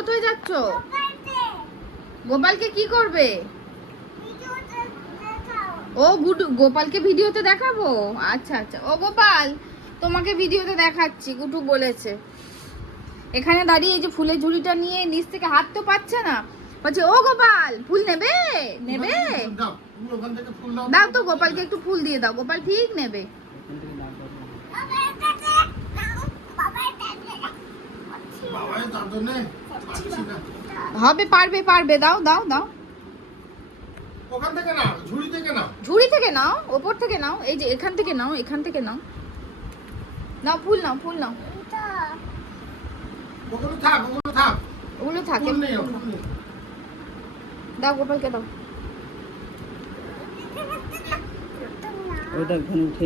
কোথায় যাচ্ছ? গোপালকে কি করবে? ও গুডু, গোপালকে ভিডিওতে দেখাবো? আচ্ছা আচ্ছা। ও গোপাল, তোমাকে ভিডিওতে দেখাচ্ছি, গুটু বলেছে। এখানে দাঁড়িয়ে এই যে ফুলের ঝুড়িটা নিয়ে নিচ থেকে হাত তো পাচ্ছে না, বলছে ও গোপাল ফুল নেবে নেবে। দাও তো গোপালকে একটু ফুল দিয়ে দাও, গোপাল ঠিক নেবে। হবে, পারবে পারবে, দাও দাও দাও। ওখান থেকে নাও, ঝুড়ি থেকে নাও। ঝুড়ি থেকে নাও, ওপর থেকে নাও, এই যে এখান থেকে নাও, এখান থেকে নাও। নাও ফুল নাও, ফুল নাও। ওগুলো থাক, ওগুলো থাক। ওগুলো থাকে। ফুল নেই, ফুল নেই। দাও গোপালকে দাও।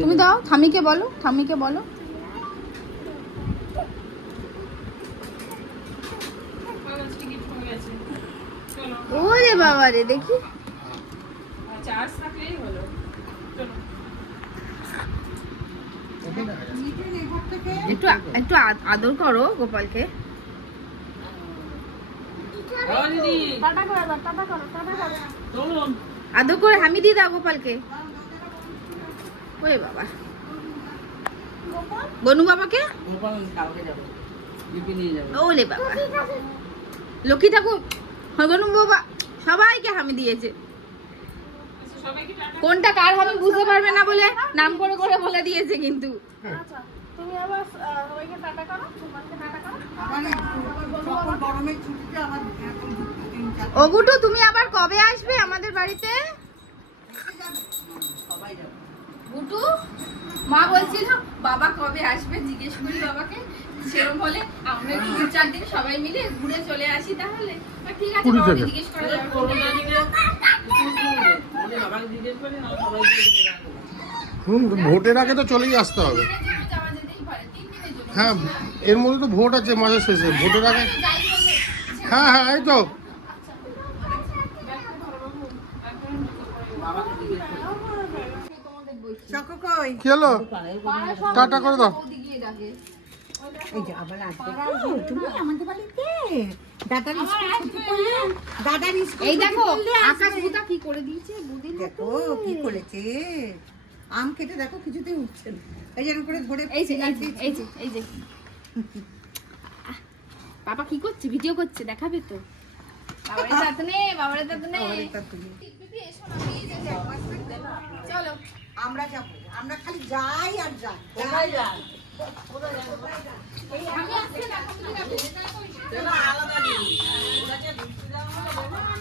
তুমি দাও, ঠামিকে বলো, ঠামিকে বলো। ওরে বাবা রে, দেখি একটু একটু আদর করো গোপালকে। আদর করে হামি দিয়ে দাও গোপালকে। ওরে বাবা, বনু বাবাকে। ওরে বাবা, লক্ষ্মী ঠাকুর, বনু বাবা সবাইকে হামি দিয়েছে। কোনটা কার হামি বুঝতে পারবে না বলে নাম করে করে বলে দিয়েছে কিন্তু। তুমি আবার সবাইকে টাটা করো, তোমাকে টাটা করো। ও গুটু, তুমি আবার কবে আসবে আমাদের বাড়িতে? গুটু, মা বলছিল বাবা কবে আসবে জিজ্ঞেস করি বাবাকে, সেরকম বলে আমরা একটু 2-4 দিন সবাই মিলে ঘুরে চলে আসি তাহলে। ঠিক আছে, বাবাকে জিজ্ঞেস করা যাবে। ভোটের আগে তো চলেই আসতে হবে। হ্যাঁ, এর মধ্যে তো ভোট আছে মাসের শেষে, ভোটের আগে। হ্যাঁ হ্যাঁ, এই তো। কি হলো? টাটা করে দাও। এই দেখো আকাশ বুতা কি করে দিয়েছে, দেখো কি করেছে। আম কেটে দেখো কিছুতেই উঠছে না, এই যেন করে ধরে। এই যে এই যে এই যে বাবা কি করছে, ভিডিও করছে, দেখাবে তো। বাবারে তাতনে, বাবারে তাতনে। চলো আমরা যাবো, আমরা খালি যাই আর যাই। আমি আসছি না, তুমি যাবে।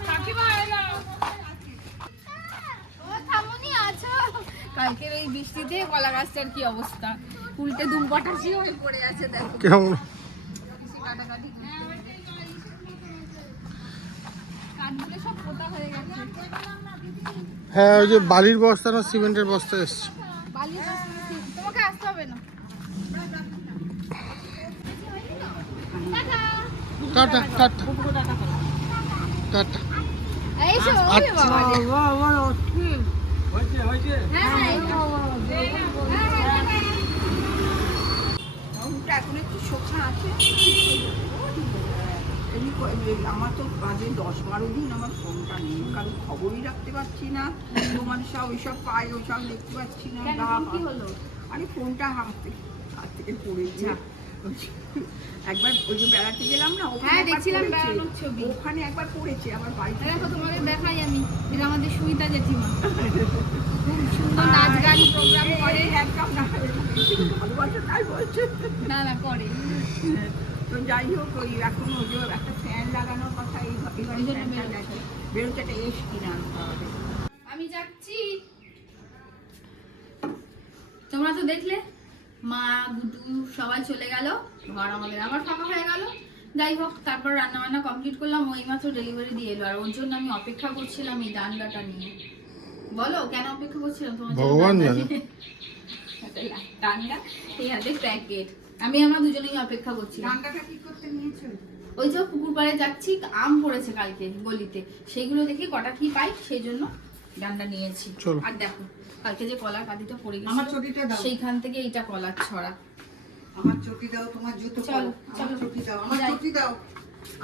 কাকিমা এলো। ও থামুনি আছো? কালকের এই বৃষ্টিতে কলা গাছটার কি অবস্থা, উল্টে দুম পটাশি হয়ে পড়ে আছে দেখো। কেমন? কাটাকাটি কাঠগুলো সব পোতা হয়ে গেছে। হ্যাঁ, ওই যে বালির বস্তা না সিমেন্টের বস্তা এসছে। বালি তোমাকে আসতে হবে না। Tata tata tata. এই যে ওরে বাবা রে। হ্যাঁ হ্যাঁ, এখন একটু শোকা আছে। আমার তো বাজে 10-12 দিন আমার ফোনটা নেই, কারণ খবরই রাখতে পারছি না। তোমার সব ওইসব পাই, ওইসব দেখতে পাচ্ছি না। কি হলো? আরে ফোনটা হাত থেকে পড়েছে। একবার ওই যে বেড়াতে গেলাম না, হ্যাঁ দেখছিলাম বেড়ানোর ছবি, ওখানে একবার পড়েছে আমার বাড়িতে। দেখো তোমাদের দেখাই আমি, এটা আমাদের সুমিতা জেঠিমা খুব সুন্দর নাচ গান প্রোগ্রাম করে। একদম না ভালোবাসে তাই বলছে। না না করে। তো যাই হোক, ওই এখন ওই যে একটা ফ্যান লাগানোর কথা, এই বেরোচ্ছে একটা এস কিনে আনতে হবে। আমি যাচ্ছি। তোমরা তো দেখলে মা গুডু সবাই চলে গেল, ঘর আমাদের আবার ফাঁকা হয়ে গেল। যাই হোক, তারপর রান্না বান্না কমপ্লিট করলাম, ওই মাত্র ডেলিভারি দিয়ে এলো, আর ওর জন্য আমি অপেক্ষা করছিলাম এই ডান্ডাটা নিয়ে। বলো কেন অপেক্ষা করছিলাম? তোমার ভগবান জানে। ডান্ডা এই হাতে প্যাকেট, আমি আমরা দুজনেই অপেক্ষা করছিলাম। ডান্ডাটা কি করতে নিয়েছো? ওই যে পুকুর পাড়ে যাচ্ছি, আম পড়েছে কালকে গলিতে, সেইগুলো দেখি কটা কি পাই, সেই জন্য ডান্ডা নিয়েছি। আর দেখো কালকে যে কলার কাঁদিটা পড়ে গেছে, আমার চটিটা দাও। সেইখান থেকে এইটা কলার ছড়া। আমার চটি দাও, তোমার জুতো চলো আমার চটি দাও, আমার চটি দাও।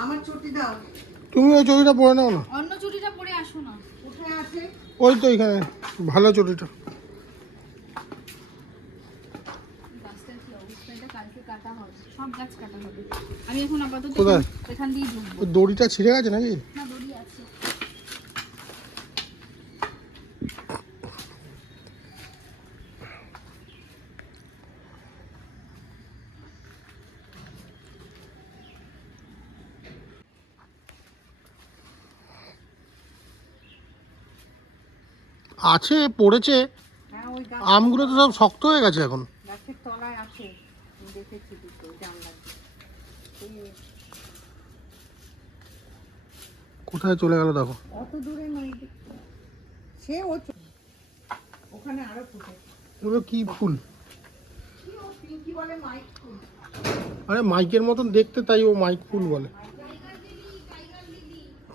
আমার চটি দাও। তুমি ওই চটিটা পরে নাও না, অন্য চুড়িটা পরে আসো না। কোথায় আছে? ওই তো এখানে ভালো চটিটা। গাছটার কি অবস্থা, এটা কালকে কাটা হবে, সব গাছ কাটা হবে। আমি এখন আপাতত কোথায়? এখান দিয়ে ঢুকবো। ওই দড়িটা ছিঁড়ে গেছে নাকি? না, দড়ি আছে। আছে, পড়েছে। হ্যাঁ, ওই আমগুলো তো সব শক্ত হয়ে গেছে এখন। গাছের তলায় আছে, আমি দেখেছি দুটো জানলা দিয়ে। কোথায় চলে গেল দেখো। অত দূরে নয়, সে ওখানে আরো ফুটে। এগুলো কি ফুল? কি বলে মাইক ফুল। আরে মাইকের মতন দেখতে, তাই ও মাইক ফুল বলে।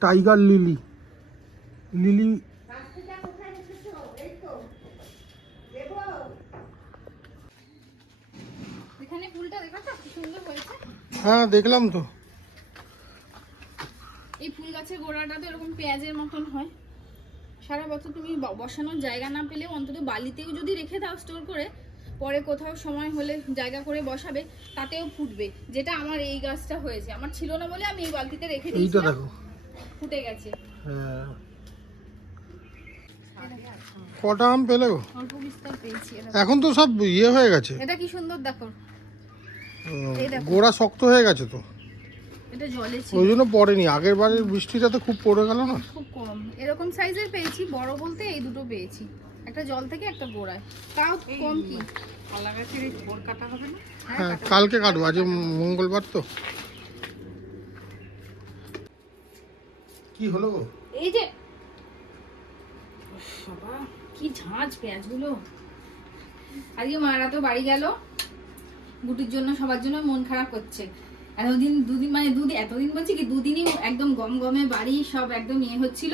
Tiger lily. লিলি গাছটা কোথায় রেখেছো? এই তো দেবো। এখানে ফুলটা দেখো কি সুন্দর হয়েছে। হ্যাঁ দেখলাম তো। এই ফুল গাছের গোড়াটা তো এরকম পেঁয়াজের মতন হয়। সারা বছর তুমি বসানোর জায়গা না পেলেও অন্তত বালিতেও যদি রেখে দাও স্টোর করে, পরে কোথাও সময় হলে জায়গা করে বসাবে, তাতেও ফুটবে। যেটা আমার এই গাছটা হয়েছে, আমার ছিল না বলে আমি এই বালতিতে রেখে এইটা দিয়েছিলাম, দেখো। ফুটে গেছে। হ্যাঁ। কটা আম পেলে গো? অল্প বিস্তর পেয়েছি। এখন তো সব ইয়ে হয়ে গেছে। এটা কি সুন্দর দেখো, এই দেখো। গোড়া শক্ত হয়ে গেছে তো, এটা জলে ছিল, ওই জন্য পড়েনি। আগের বারের বৃষ্টিটাতে খুব পড়ে গেল না। খুব কম। এরকম সাইজের পেয়েছি, বড় বলতে এই দুটো পেয়েছি, একটা জল থেকে একটা গোড়ায়, তাও কম কি। কলা গাছের এই ঝোড় কাটা হবে না? হ্যাঁ কালকে কাটবো, আজ মঙ্গলবার তো। কি হলো গো? এই যে বাবা কি ঝাঁঝ পেঁয়াজগুলো। আজকে মারা তো বাড়ি গেল, গুটির জন্য সবার জন্য মন খারাপ করছে। দুদিন এতদিন বলছি কি, দুদিনই একদম গমগমে বাড়ি সব একদম ইয়ে হচ্ছিল।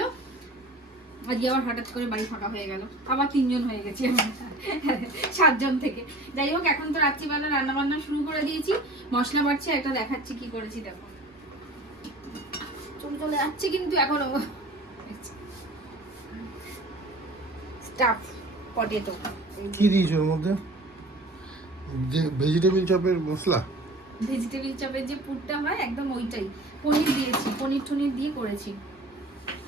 আজকে আবার হঠাৎ করে বাড়ি ফাঁকা হয়ে গেল, আবার 3 জন হয়ে গেছি আমরা 7 জন থেকে। যাই হোক, এখন তো রাত্রিবেলা রান্না বান্না শুরু করে দিয়েছি, মশলা বাড়ছে, একটা দেখাচ্ছি কি করেছি দেখো। চলে যাচ্ছে কিন্তু এখনো স্টাফ পটেটো। কি দিয়েছো ওর মধ্যে? যে ভেজিটেবিল চপের মশলা, ভেজিটেবিল চপের যে পুরটা হয় একদম ওইটাই। পনির দিয়েছি, পনির টনির দিয়ে করেছি।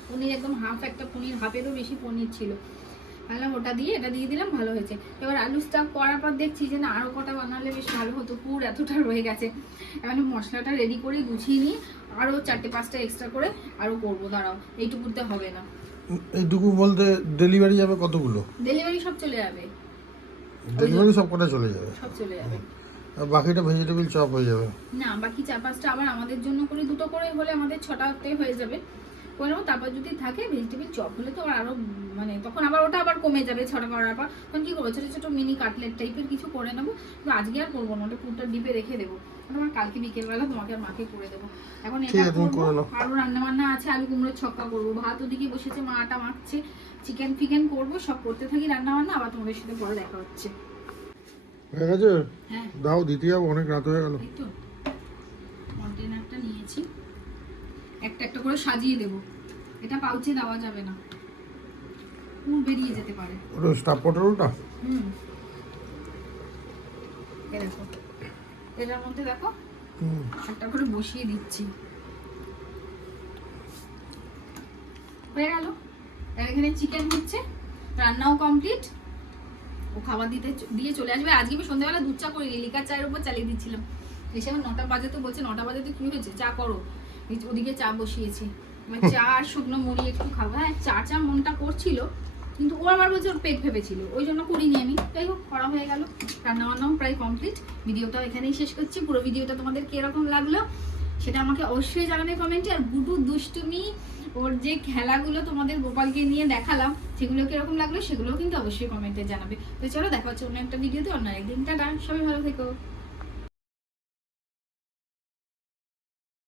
পনির একদম একটা পনির, হাফেরও বেশি পনির ছিল। তাহলে ওটা দিয়ে এটা দিয়ে দিলাম, ভালো হয়েছে। এবার আলু স্টাফ করার পর দেখছি যে না, আরও কটা বানালে বেশ ভালো হতো, পুর এতটা রয়ে গেছে। এখন মশলাটা রেডি করে গুছিয়ে নিই, আরও 4-5টা এক্সট্রা করে আরও করবো। দাঁড়াও, এইটুকুতে হবে না। এইটুকু বলতে ডেলিভারি যাবে কতগুলো? ডেলিভারি সব চলে যাবে, ডেলিভারি সব কটা চলে যাবে, সব চলে যাবে। আর বাকিটা ভেজিটেবিল চপ হয়ে যাবে। না, বাকি 4-5টা আবার আমাদের জন্য করে, 2টো করে হলে আমাদের 6টাতে হয়ে যাবে। করে নেবো। তারপর যদি থাকে ভেজিটেবিল চপ হলে তো আরো মানে তখন আবার ওটা আবার কমে যাবে 6টা করার পর। তখন কি করবো, ছোটো ছোটো মিনি কাটলেট টাইপের কিছু করে নেবো। কিন্তু আজকে আর করবো না, ওটা পুরোটা ডিপে রেখে দেবো। আমার কালকে বিকেলবেলা তোমাকে আর মাকে করে দেবো। এখন এটা করবো, আরো রান্না বান্না আছে, আলু কুমড়োর ছক্কা করবো, ভাত ওদিকে বসেছে, মা আটা মাখছে, চিকেন ফিকেন করবো, সব করতে থাকি রান্না বান্না। আবার তোমাদের সাথে পরে দেখা হচ্ছে। হয়ে গেছে? হ্যাঁ দাও, দিতে যাবো, অনেক রাত হয়ে গেল। এই তো কন্টেনারটা নিয়েছি, একটা একটা করে সাজিয়ে দেবো। এটা পাউচে দেওয়া যাবে না, পুর বেরিয়ে যেতে পারে। ওটা স্টাফ পটেটোটা। এই দেখো, এটার মধ্যে দেখো একটা করে বসিয়ে দিচ্ছি। হয়ে গেল। আর এখানে চিকেন হচ্ছে, রান্নাও কমপ্লিট। ও খাবার দিয়ে চলে আসবে। আজকে আমি সন্ধ্যাবেলা দুধ চা করিনি, লিকার চায়ের উপর চালিয়ে দিচ্ছিলাম। এসে আমার 9টা বাজে, তো বলছে 9টা বাজে কি হয়েছে, চা করো। ওদিকে চা বসিয়েছি, চা আর শুকনো মুড়ি একটু খাবো। হ্যাঁ, চা মনটা করছিল, কিন্তু ও আমার বলছে ওর পেট ভেবেছিল, ওই জন্য করিনি আমি। যাই হোক, করা হয়ে গেল, রান্না বান্নাও প্রায় কমপ্লিট। ভিডিওটা এখানেই শেষ করছি। পুরো ভিডিওটা তোমাদের কিরকম লাগলো সেটা আমাকে অবশ্যই জানাবে কমেন্টে। আর গুডু দুষ্টুমি, ওর যে খেলাগুলো তোমাদের গোপালকে নিয়ে দেখালাম, সেগুলো কিরকম লাগলো সেগুলোও কিন্তু অবশ্যই কমেন্টে জানাবে। তো চলো, দেখা হচ্ছে অন্য একটা ভিডিওতে অন্য একদিন। টাটা, সবাই ভালো থেকো।